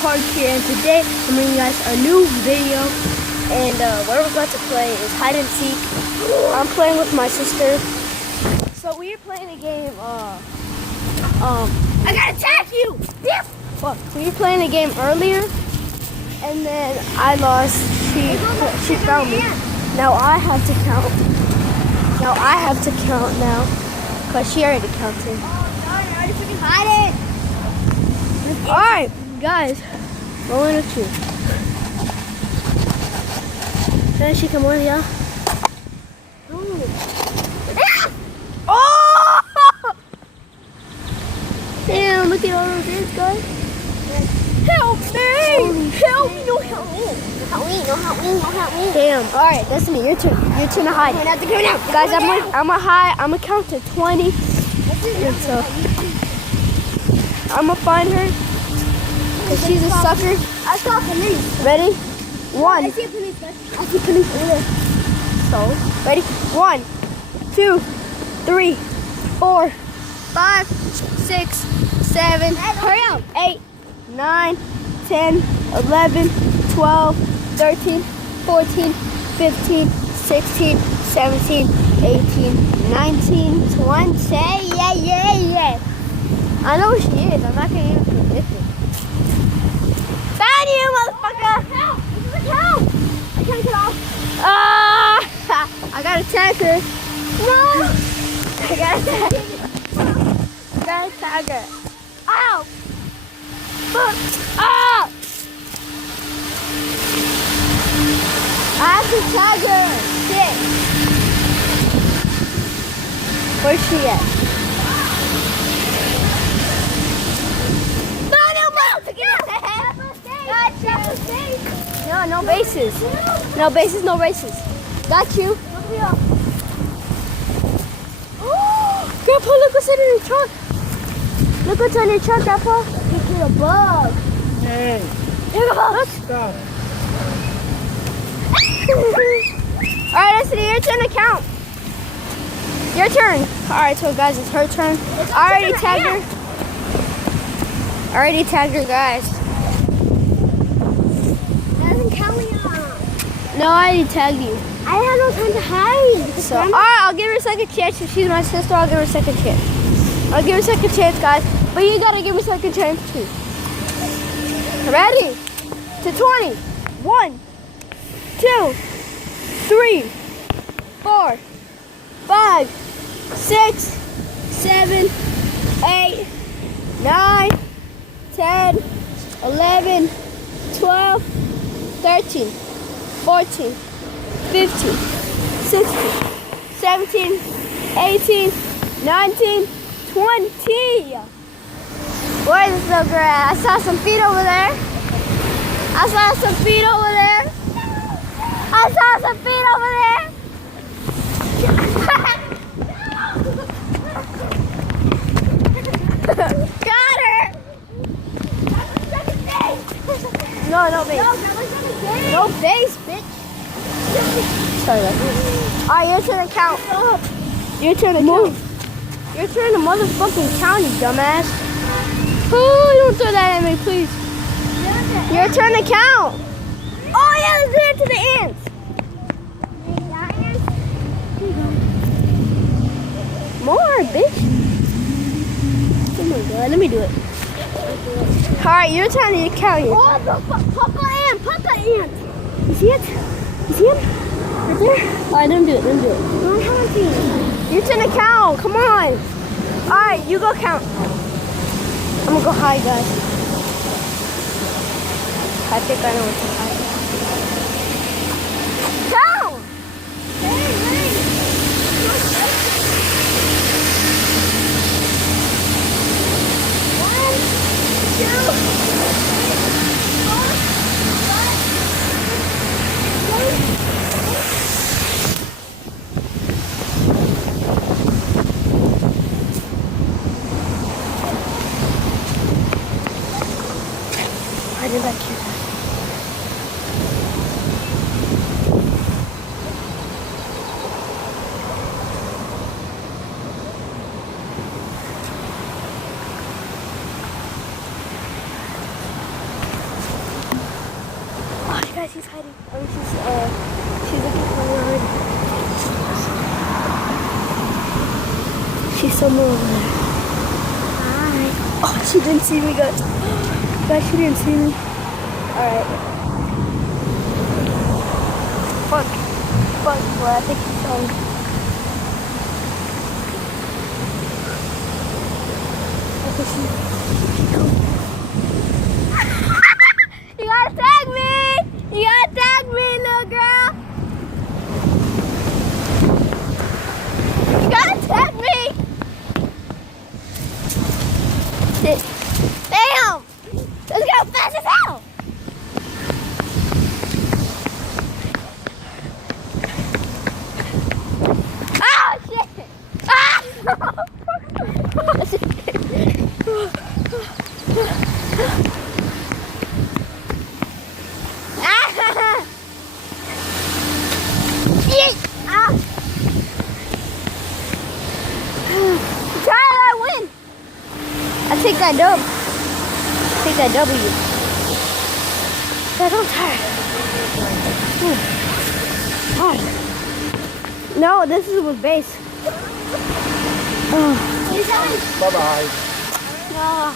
Park here, and today I'm bringing you guys a new video. And what we're about to play is hide and seek. I'm playing with my sister. So we are playing a game. I gotta attack you! Yeah. Fuck. We were playing a game earlier, and then I lost. She found me. Now I have to count. Now, cause she already counted. Oh, no, I already freaking hide it. All right. Guys, rolling with you. Can she come on, yeah? Oh! Damn, look at all of this, guys. Help me! Help me! No, help me! Help me. Damn. All right, that's me. Your turn. Your turn to hide. Guys, I'm gonna hide. I'm gonna count to 20. And so I'm gonna find her. Cause she's a sucker. I saw police. Ready? One. I see a police. I see police over there. So, ready? 1, 2, 3, 4, 5, 6, 7. Hurry up. 8, 9, 10, 11, 12, 13, 14, 15, 16, 17, 18, 19, 20. Yeah. I know who she is. I'm not gonna even predict it. Found you, motherfucker! Help! This is a cow! I can't get off. I gotta tag her. No! I gotta tag her. Ow! Fuck! Ah! I have to tag her. Shit. Where's she at? No bases. No bases, no races. Got you. Grandpa, look what's in your trunk. Look what's in your trunk, Grandpa. Look at a bug. Hey, Look, look. stop. Alright, Destiny, your turn to count. Your turn. Alright, so guys, it's her turn. I already tagged her, guys. No, I already tagged you. I have no time to hide. So, alright, I'll give her a second chance. If she's my sister, I'll give her a second chance. I'll give her a second chance, guys. But you gotta give me a second chance, too. Ready? To 20. 1, 2, 3, 4, 5, 6, 7, 8, 9, 10, 11, 12, 13. 14, 15, 16, 17, 18, 19, 20. Where's this little girl at? I saw some feet over there. Got her! No base. No base, bitch. Sorry, guys. Alright, your turn to count. Your turn to count. Your turn to motherfucking count, you dumbass. Oh, don't throw that at me, please. Your turn to count. Oh, yeah, let's do it to the ants. More, bitch. Oh my god, let me do it. Alright, your turn to count here. Oh, Papa ant. You see it? Right there? Alright, don't do it. No, I haven't seen it. Your turn to count. Come on. Alright, you go count. I'm gonna go hide, guys. I think I know what to hide. Count! Hiding back here. guys, she's hiding. Oh, she's looking for Lord. She's somewhere over there. Hi. Oh, she didn't see me, guys. Guys, she didn't see me. Alright. Fuck. Well, I think she's home. I think she... You gotta tag me! You gotta tag me, little girl! You gotta tag me! Damn! Let's go fast as hell! Oh, shit! Ah! I take that dub. Take that W. Guys, I'm tired. No, this is with base. Bye-bye. No.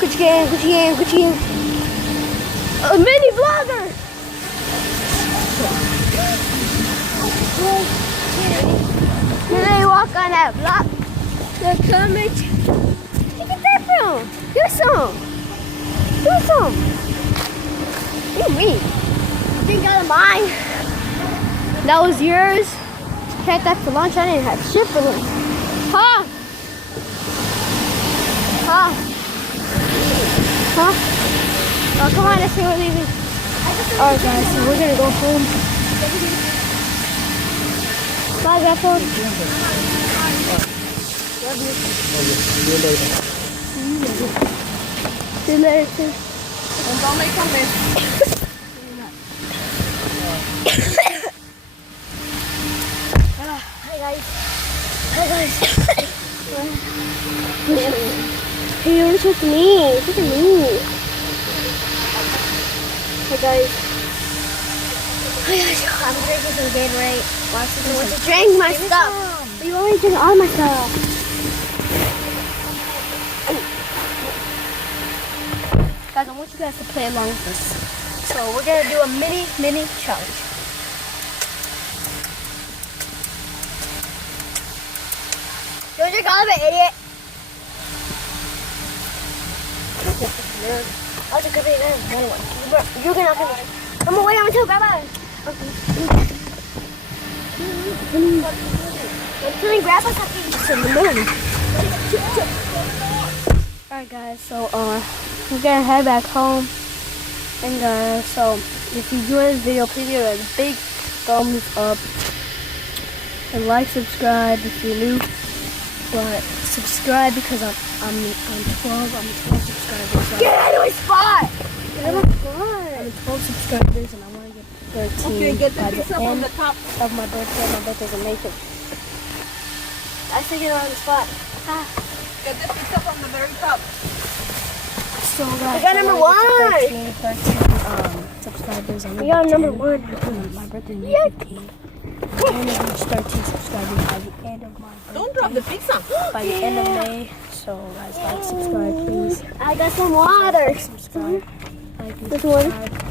Gucci gang. A mini vlogger. When they walk on that block, they're coming. Where'd you get that from? Do some. What do you mean? I think out of mine. That was yours. Had that for lunch. I didn't have shit for lunch. Huh? Oh, come on, let's say we're leaving. Alright guys, so we're gonna go home. Bye, Grandpa. Love you. See you later, too. And don't make a mess. Hi guys. Hey, you're with me. Look at me. Hi guys. I'm drinking some Gatorade. Want to drink my stuff. You already drink all my stuff. Guys, I want you guys to play along with us. So we're gonna do a mini challenge. Don't drink all of it, idiot. I'll drink a bit another one. You're gonna have to. I'm gonna wait until Grandma. I'm telling Grandpa something in the morning. Alright guys, so we're gonna head back home. And so if you enjoyed this video, please give it a big thumbs up. And like, subscribe if you're new. But subscribe because I'm 12 subscribers. So. Get out of my spot! Get out of my spot! I'm 12 subscribers and I want to get 13 Okay, get the by the pizza end from the top. of my birthday. My birthday's in May 5th. I still get on the spot. Get the pizza from the very top. So guys, I got number one. 13 subscribers. We got number one. My birthday is May 15th. I want to reach 13 subscribers by the end of my birthday. Don't drop the pizza. By the end of May. So guys, like, subscribe, please. I got some water. Subscribe. Like, and This one. subscribe.